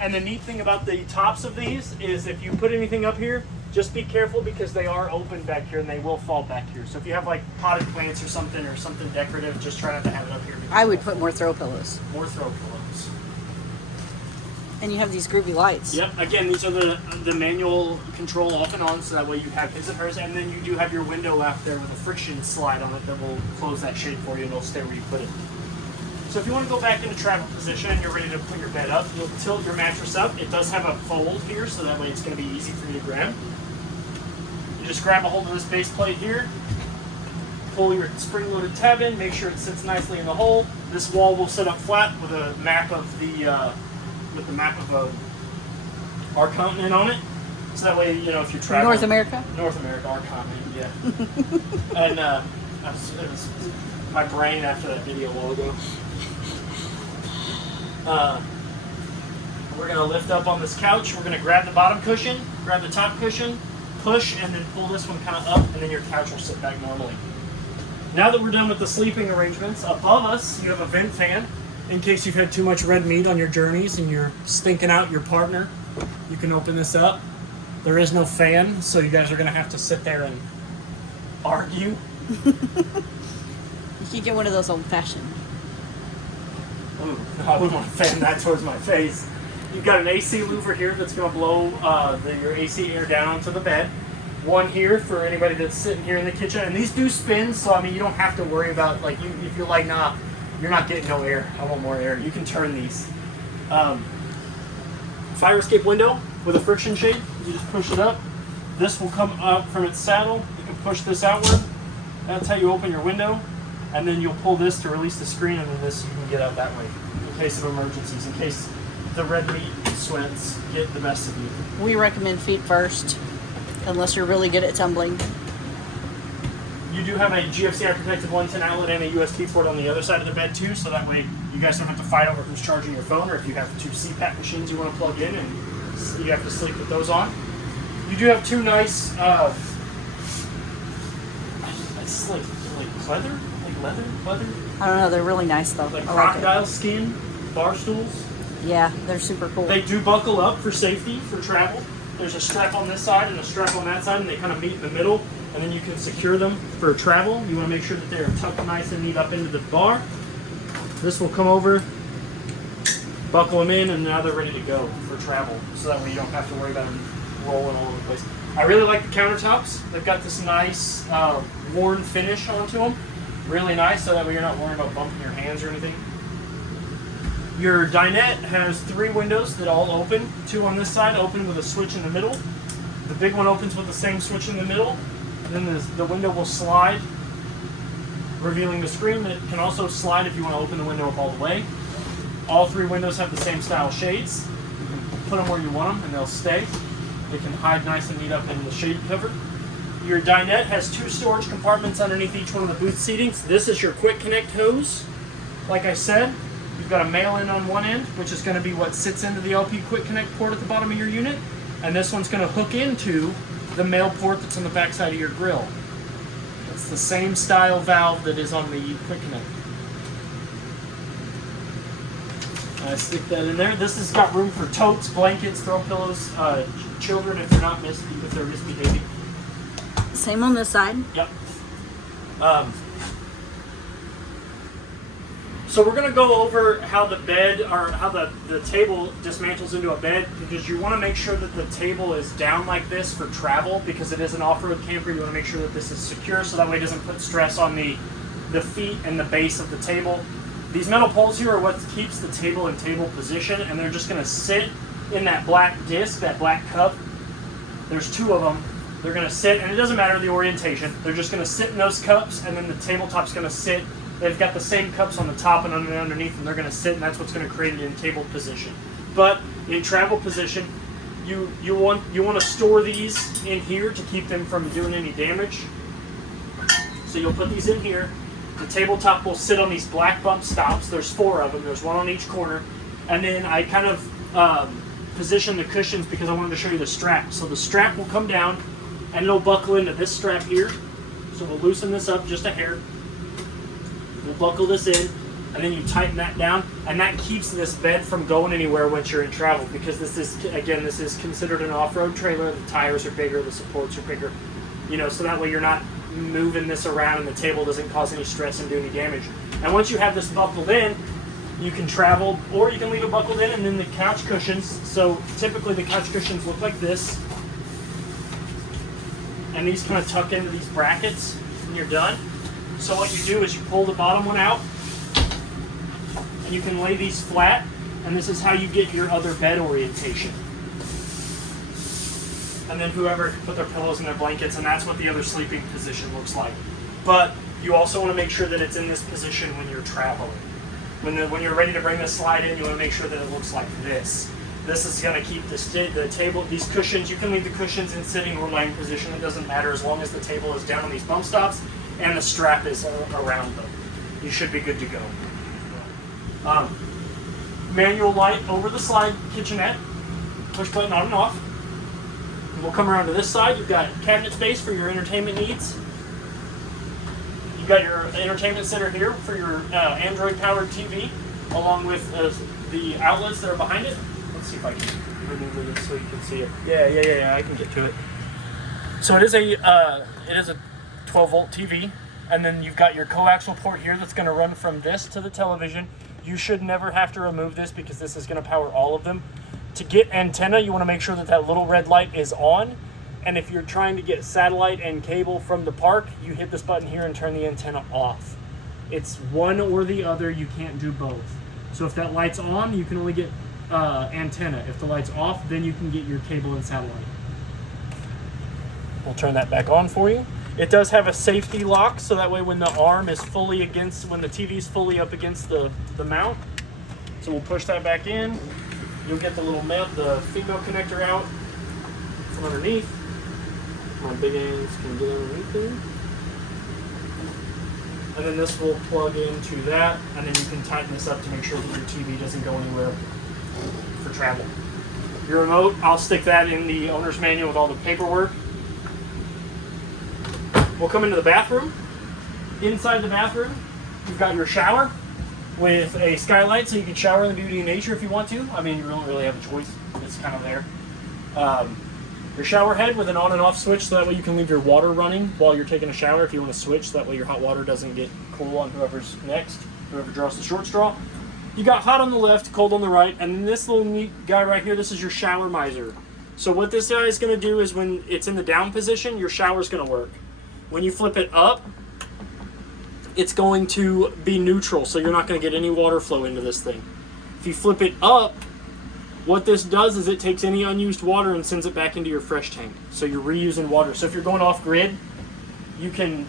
And the neat thing about the tops of these is if you put anything up here, just be careful because they are open back here and they will fall back here. So if you have like potted plants or something decorative, just try not to have it up here. I would put more throw pillows. More throw pillows. And you have these groovy lights. Yep. Again, these are the manual control off and on, so that way you have his and hers, and then you do have your window out there with a friction slide on it that will close that shade for you and it'll stay where you put it. So if you want to go back into travel position and you're ready to put your bed up, you'll tilt your mattress up. It does have a fold here, so that way it's going to be easy for you to grab. You just grab a hold of this base plate here, pull your spring-loaded tab in, make sure it sits nicely in the hole. This wall will sit up flat with a map of our continent on it. So that way, you know, if you're traveling... North America, our continent, yeah. And it was my brain after that video a while ago. We're going to lift up on this couch. We're going to grab the bottom cushion, grab the top cushion, push, and then pull this one kind of up, and then your couch will sit back normally. Now that we're done with the sleeping arrangements, above us you have a vent fan in case you've had too much red meat on your journeys and you're stinking out your partner. You can open this up. There is no fan, so you guys are going to have to sit there and argue. you could get one of those old-fashioned. Ooh, no, I wouldn't want to fan that towards my face. You've got an AC louver here that's going to blow your AC air down onto the bed. One here for anybody that's sitting here in the kitchen. And these do spin, so I mean, you don't have to worry about, like, if you're like, nah, you're not getting no air. I want more air. You can turn these. Fire escape window with a friction shade. You just push it up. This will come up from its saddle. You can push this outward. That's how you open your window. And then you'll pull this to release the screen, and then this you can get out that way in case of emergencies, in case the red meat sweats get the best of you. We recommend feet first, unless you're really good at tumbling. You do have a GFCI protected 110 outlet and a USB port on the other side of the bed too, so that way you guys don't have to fight over who's charging your phone, or if you have 2 CPAP machines you want to plug in and you have to sleep with those on. You do have two nice, it's like leather? Like leather? I don't know. They're really nice though. Like I like crocodile skin bar stools. it. Yeah, they're super cool. They do buckle up for safety, for travel. There's a strap on this side and a strap on that side, and they kind of meet in the middle, and then you can secure them for travel. You want to make sure that they're tucked nice and neat up into the bar. This will come over, buckle them in, and now they're ready to go for travel. So that way you don't have to worry about them rolling all over the place. I really like the countertops. They've got this nice worn finish onto them. Really nice, so that way you're not worrying about bumping your hands or anything. Your dinette has 3 windows that all open. 2 on this side open with a switch in the middle. The big one opens with the same switch in the middle. Then the window will slide, revealing the screen. It can also slide if you want to open the window up all the way. All 3 windows have the same style shades. You can put them where you want them and they'll stay. They can hide nice and neat up in the shade cover. Your dinette has 2 storage compartments underneath each one of the booth seatings. This is your quick connect hose. Like I said, you've got a mail-in on one end, which is going to be what sits into the LP quick connect port at the bottom of your unit. And this one's going to hook into the mail port that's on the back side of your grill. It's the same style valve that is on the quick connect. I stick that in there. This has got room for totes, blankets, throw pillows, children if they're misbehaving. Same on this side. Yep. So we're going to go over how the bed or how the table dismantles into a bed, because you want to make sure that the table is down like this for travel, because it is an off-road camper. You want to make sure that this is secure so that way it doesn't put stress on the feet and the base of the table. These metal poles here are what keeps the table in table position, and they're just going to sit in that black disc, that black cup. There's 2 of them. They're going to sit, and it doesn't matter the orientation. They're just going to sit in those cups, and then the tabletop's going to sit. They've got the same cups on the top and underneath, and they're going to sit, and that's what's going to create it in table position. But in travel position, you want to store these in here to keep them from doing any damage. So you'll put these in here. The tabletop will sit on these black bump stops. There's 4 of them. There's 1 on each corner. And then I kind of position the cushions because I wanted to show you the strap. So the strap will come down, and it'll buckle into this strap here. So we'll loosen this up just a hair. We'll buckle this in, and then you tighten that down, and that keeps this bed from going anywhere once you're in travel, because this is considered an off-road trailer. The tires are bigger, the supports are bigger, so that way you're not moving this around and the table doesn't cause any stress and do any damage. And once you have this buckled in, you can travel, or you can leave it buckled in. And then the couch cushions, so typically the couch cushions look like this, and these kind of tuck into these brackets when you're done. So what you do is you pull the bottom one out, and you can lay these flat, and this is how you get your other bed orientation. And then whoever can put their pillows and their blankets, and that's what the other sleeping position looks like. But you also want to make sure that it's in this position when you're traveling. When you're ready to bring the slide in, you want to make sure that it looks like this. This is going to keep the table, these cushions, you can leave the cushions in sitting or laying position. It doesn't matter as long as the table is down on these bump stops and the strap is around them. You should be good to go. Manual light over the slide kitchenette. Push button on and off. And we'll come around to this side. You've got cabinet space for your entertainment needs. You've got your entertainment center here for your Android-powered TV, along with the outlets that are behind it. Let's see if I can remove it so you can see it. Yeah, I can get to it. So it is a 12-volt TV, and then you've got your coaxial port here that's going to run from this to the television. You should never have to remove this because this is going to power all of them. To get antenna, you want to make sure that little red light is on, and if you're trying to get satellite and cable from the park, you hit this button here and turn the antenna off. It's one or the other. You can't do both. So if that light's on, you can only get antenna. If the light's off, then you can get your cable and satellite. We'll turn that back on for you. It does have a safety lock, so that way when the arm is fully against, when the TV's fully up against the mount. So we'll push that back in. You'll get the female connector out from underneath. My big hands can get underneath there. And then this will plug into that, and then you can tighten this up to make sure that your TV doesn't go anywhere for travel. Your remote, I'll stick that in the owner's manual with all the paperwork. We'll come into the bathroom. Inside the bathroom, you've got your shower with a skylight, so you can shower in the beauty of nature if you want to. I mean, you don't really have a choice. It's kind of there. Your shower head with an on and off switch, so that way you can leave your water running while you're taking a shower if you want to switch, so that way your hot water doesn't get cool on whoever's next, whoever draws the short straw. You got hot on the left, cold on the right, and then this little neat guy right here, this is your shower miser. So what this guy is going to do is when it's in the down position, your shower's going to work. When you flip it up, it's going to be neutral, so you're not going to get any water flow into this thing. If you flip it up, what this does is it takes any unused water and sends it back into your fresh tank. So you're reusing water. So if you're going off grid, you can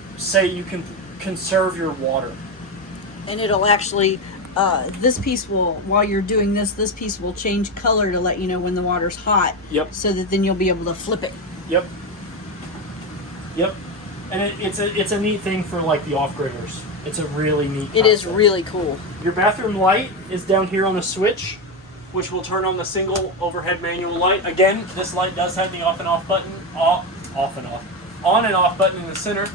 conserve your water. And it'll actually, this piece will, while you're doing this piece will change color to let you know when the water's hot. Yep. So that then you'll be able to flip it. Yep. Yep. And it's a neat thing for like the off-gridders. It's a really neat concept. It is really cool. Your bathroom light is down here on a switch, which will turn on the single overhead manual light. Again, this light does have the off and off button, on and off button in the center,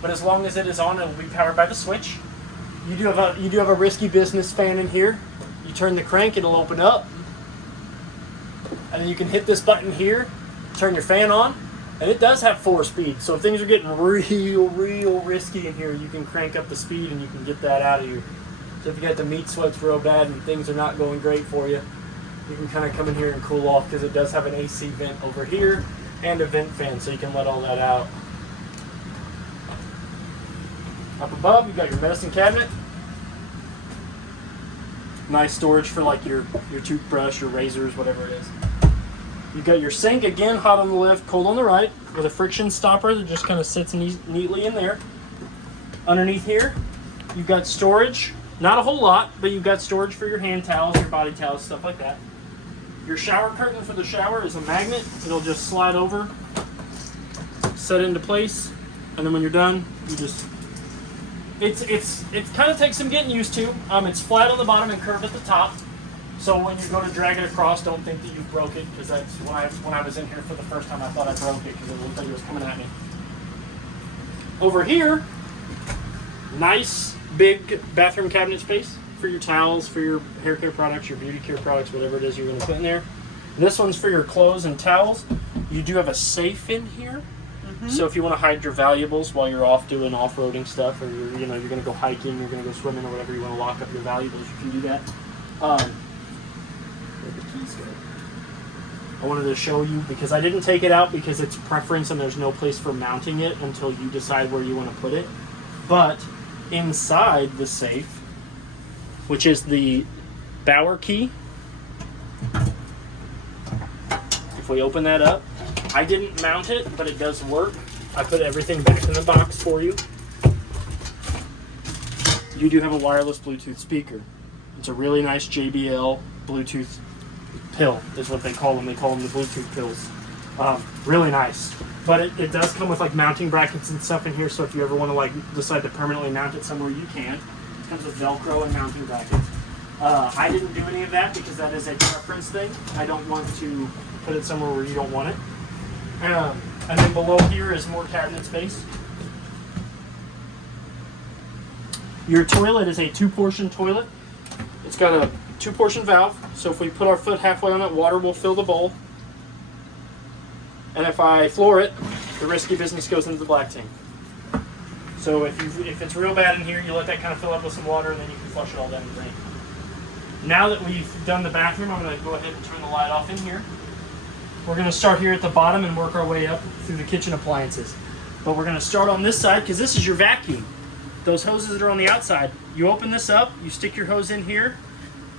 but as long as it is on, it will be powered by the switch. You do have a risky business fan in here. You turn the crank, it'll open up, and then you can hit this button here, turn your fan on, and it does have 4 speed. So if things are getting real risky in here, you can crank up the speed and you can get that out of here. So if you got the meat sweats real bad and things are not going great for you, you can kind of come in here and cool off, because it does have an AC vent over here and a vent fan, so you can let all that out. Up above, you've got your medicine cabinet. Nice storage for like your toothbrush, your razors, whatever it is. You've got your sink, again, hot on the left, cold on the right, with a friction stopper that just kind of sits neatly in there. Underneath here, you've got storage. Not a whole lot, but you've got storage for your hand towels, your body towels, stuff like that. Your shower curtain for the shower is a magnet. It'll just slide over, set into place, and then when you're done, you just... It kind of takes some getting used to. It's flat on the bottom and curved at the top. So when you go to drag it across, don't think that you broke it, because that's when I was in here for the first time, I thought I broke it because it looked like it was coming at me. Over here, nice big bathroom cabinet space for your towels, for your hair care products, your beauty care products, whatever it is you're going to put in there. This one's for your clothes and towels. You do have a safe in here. So if you want to hide your valuables while you're off doing off-roading stuff, or you're going to go hiking, you're going to go swimming, or whatever, you want to lock up your valuables, you can do that. Where'd the keys go? I wanted to show you, because I didn't take it out because it's preference and there's no place for mounting it until you decide where you want to put it. But inside the safe, which is the Bauer key, if we open that up, I didn't mount it, but it does work. I put everything back in the box for you. You do have a wireless Bluetooth speaker. It's a really nice JBL Bluetooth pill, is what they call them. They call them the Bluetooth pills. Really nice. But it does come with like mounting brackets and stuff in here, so if you ever want to like decide to permanently mount it somewhere, you can. It comes with Velcro and mounting brackets. I didn't do any of that because that is a preference thing. I don't want to put it somewhere where you don't want it. And then below here is more cabinet space. Your toilet is a 2-portion toilet. It's got a 2-portion valve, so if we put our foot halfway on it, water will fill the bowl. And if I floor it, the risky business goes into the black tank. So if it's real bad in here, you let that kind of fill up with some water, and then you can flush it all down the drain. Now that we've done the bathroom, I'm going to go ahead and turn the light off in here. We're going to start here at the bottom and work our way up through the kitchen appliances. But we're going to start on this side because this is your vacuum. Those hoses that are on the outside, you open this up, you stick your hose in here,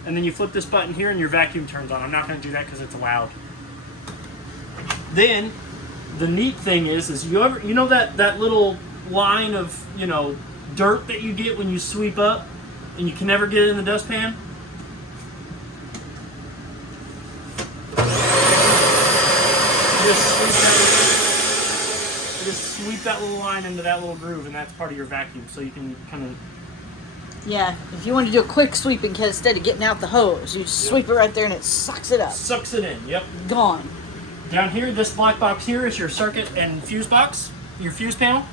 and then you flip this button here and your vacuum turns on. I'm not going to do that because it's loud. Then, the neat thing is you know that little line of, dirt that you get when you sweep up and you can never get it in the dustpan? Just sweep that little line into that little groove, and that's part of your vacuum, so you can kind of Yeah, if you want to do a quick sweep instead of getting out the hose, you just sweep it right there and it sucks it up. Sucks it in, yep. Gone. Down here, this black box here is your circuit and fuse box, your fuse panel.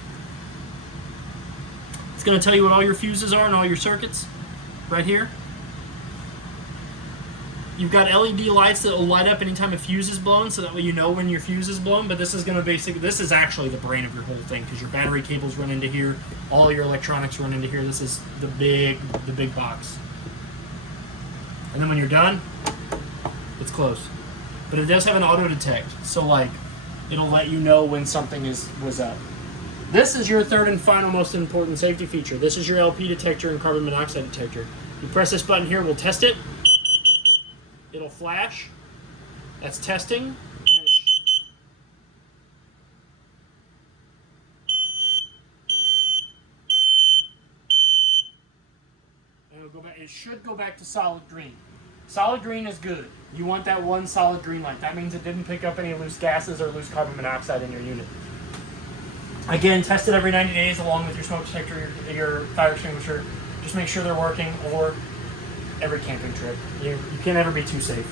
It's going to tell you what all your fuses are and all your circuits right here. You've got LED lights that will light up anytime a fuse is blown, so that way you know when your fuse is blown. But this is going to this is actually the brain of your whole thing, because your battery cables run into here, all your electronics run into here. This is the big box. And then when you're done, it's closed. But it does have an auto detect, so like it'll let you know when something was up. This is your third and final most important safety feature. This is your LP detector and carbon monoxide detector. You press this button here, we'll test it. It'll flash. That's testing. And it'll go back. It should go back to solid green. Solid green is good. You want that one solid green light. That means it didn't pick up any loose gases or loose carbon monoxide in your unit. Again, test it every 90 days along with your smoke detector, your fire extinguisher. Just make sure they're working, or every camping trip. You can't ever be too safe.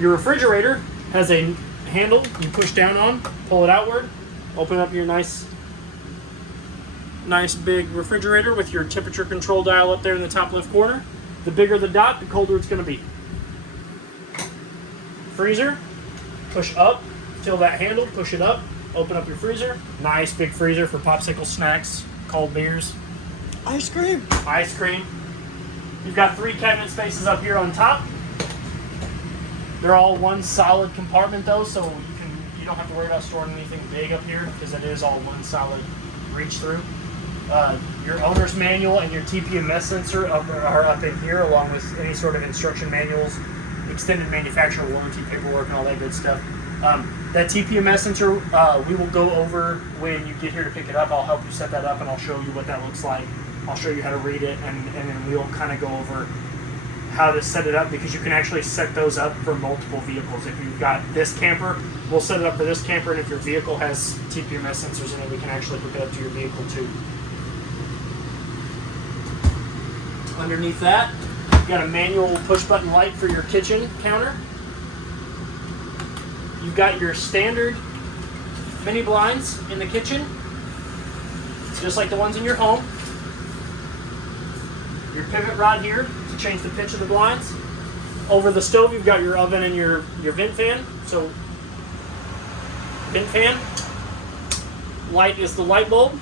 Your refrigerator has a handle you push down on, pull it outward, open up your nice big refrigerator with your temperature control dial up there in the top left corner. The bigger the dot, the colder it's going to be. Freezer, push up, feel that handle, push it up, open up your freezer. Nice big freezer for popsicle snacks, cold beers. Ice cream. Ice cream. You've got 3 cabinet spaces up here on top. They're all one solid compartment though, so you don't have to worry about storing anything big up here, because it is all one solid reach through. Your owner's manual and your TPMS sensor are up in here, along with any sort of instruction manuals, extended manufacturer warranty paperwork, and all that good stuff. That TPMS sensor we will go over when you get here to pick it up. I'll help you set that up and I'll show you what that looks like. I'll show you how to read it, and then we'll kind of go over how to set it up, because you can actually set those up for multiple vehicles. If you've got this camper, we'll set it up for this camper, and if your vehicle has TPMS sensors in it, we can actually hook it up to your vehicle too. Underneath that, you've got a manual push-button light for your kitchen counter. You've got your standard mini blinds in the kitchen, just like the ones in your home. Your pivot rod here to change the pitch of the blinds. Over the stove, you've got your oven and your vent fan. So, vent fan. Light is the light bulb.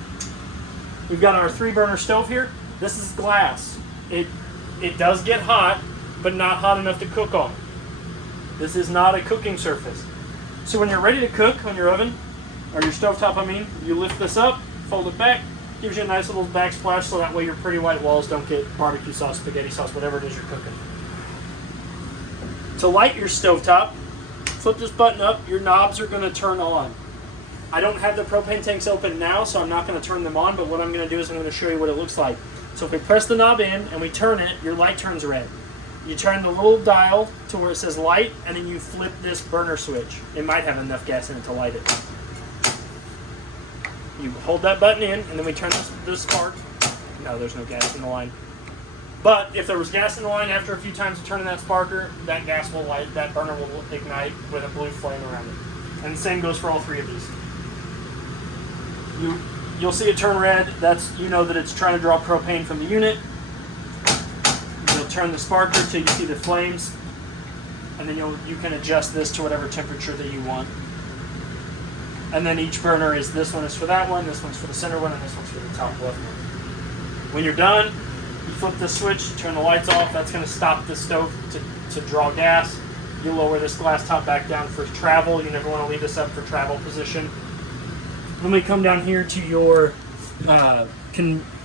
We've got our 3-burner stove here. This is glass. It does get hot, but not hot enough to cook on. This is not a cooking surface. So when you're ready to cook on your oven, or your stovetop, you lift this up, fold it back, gives you a nice little backsplash, so that way your pretty white walls don't get barbecue sauce, spaghetti sauce, whatever it is you're cooking. To light your stovetop, flip this button up, your knobs are going to turn on. I don't have the propane tanks open now, so I'm not going to turn them on, but what I'm going to do is I'm going to show you what it looks like. So if we press the knob in and we turn it, your light turns red. You turn the little dial to where it says light, and then you flip this burner switch. It might have enough gas in it to light it. You hold that button in, and then we turn this spark. No, there's no gas in the line. But if there was gas in the line, after a few times of turning that sparker, that gas will light, that burner will ignite with a blue flame around it. And the same goes for all 3 of these. You'll see it turn red. You know that it's trying to draw propane from the unit. You'll turn the sparker till you see the flames, and then you can adjust this to whatever temperature that you want. And then each burner is, this one is for that one, this one's for the center one, and this one's for the top left one. When you're done, you flip this switch, turn the lights off. That's going to stop the stove to draw gas. You lower this glass top back down for travel. You never want to leave this up for travel position. Then we come down here to your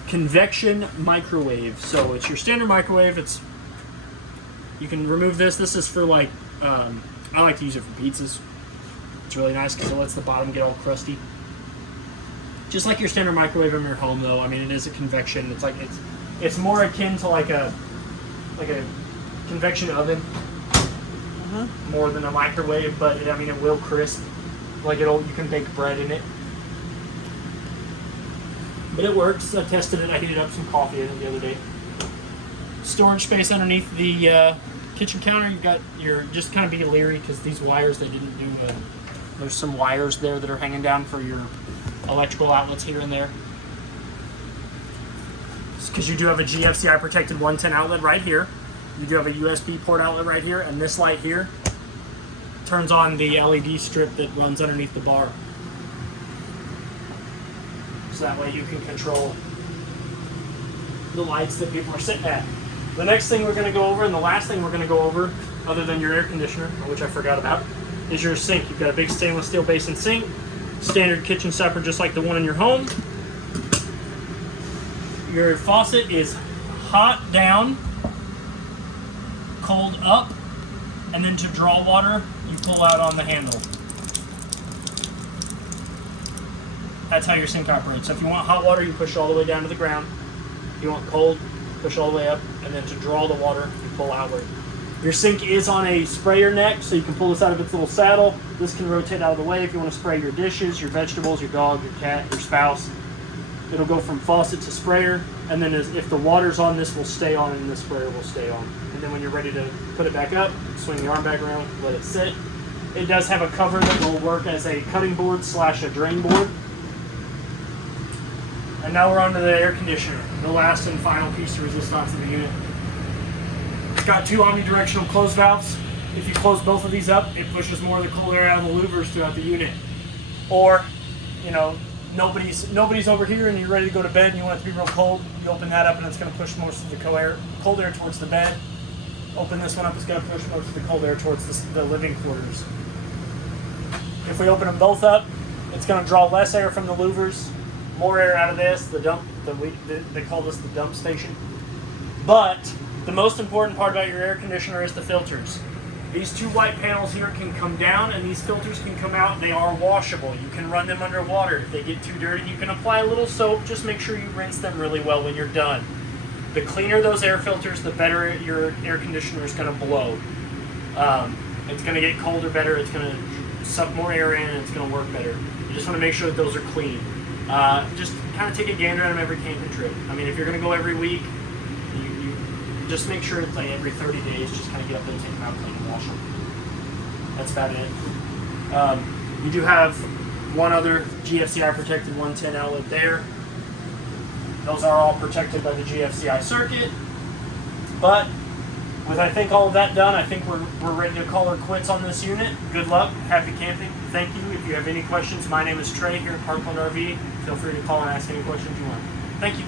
convection microwave. So it's your standard microwave. You can remove this. This is for I like to use it for pizzas. It's really nice because it lets the bottom get all crusty. Just like your standard microwave in your home, though. It is a convection. It's more akin to like a convection oven, more than a microwave. But it will crisp. You can bake bread in it. But it works. I tested it. I heated up some coffee in it the other day. storage space underneath the kitchen counter. You've got your, just kind of be leery because these wires, they didn't do, there's some wires there that are hanging down for your electrical outlets here and there. Because you do have a GFCI protected 110 outlet right here. You do have a USB port outlet right here, and this light here turns on the LED strip that runs underneath the bar. So that way you can control the lights that people are sitting at. The next thing we're going to go over, and the last thing we're going to go over, other than your air conditioner, which I forgot about, is your sink. You've got a big stainless steel basin sink, standard kitchen stopper just like the one in your home. Your faucet is hot down, cold up, and then to draw water, you pull out on the handle. That's how your sink operates. So if you want hot water, you push all the way down to the ground. If you want cold, push all the way up, and then to draw the water, you pull outward. Your sink is on a sprayer neck, so you can pull this out of its little saddle. This can rotate out of the way if you want to spray your dishes, your vegetables, your dog, your cat, your spouse. It'll go from faucet to sprayer, and then if the water's on, this will stay on and the sprayer will stay on. And then when you're ready to put it back up, swing the arm back around, let it sit. It does have a cover that will work as a cutting board / a drain board. And now we're on to the air conditioner, the last and final piece to resistance of the unit. It's got 2 omnidirectional close valves. If you close both of these up, it pushes more of the cold air out of the louvers throughout the unit. Or, you know, nobody's over here and you're ready to go to bed and you want it to be real cold, you open that up and it's going to push most of the cold air towards the bed. Open this one up, it's going to push most of the cold air towards the living quarters. If we open them both up, it's going to draw less air from the louvers, more air out of this, they call this the dump station. But the most important part about your air conditioner is the filters. These 2 white panels here can come down and these filters can come out. They are washable. You can run them under water. If they get too dirty, you can apply a little soap. Just make sure you rinse them really well when you're done. The cleaner those air filters, the better your air conditioner is going to blow. It's going to get colder better. It's going to suck more air in and it's going to work better. You just want to make sure that those are clean. Just kind of take a gander at them every camping trip. I mean, if you're going to go every week, you just make sure it's like every 30 days, just kind of get up there and take them out, clean and wash them. That's about it. You do have one other GFCI protected 110 outlet there. Those are all protected by the GFCI circuit. But with I think all of that done, I think we're ready to call her quits on this unit. Good luck. Happy camping. Thank you. If you have any questions, my name is Trey here at Parkland RV. Feel free to call and ask any questions you want. Thank you.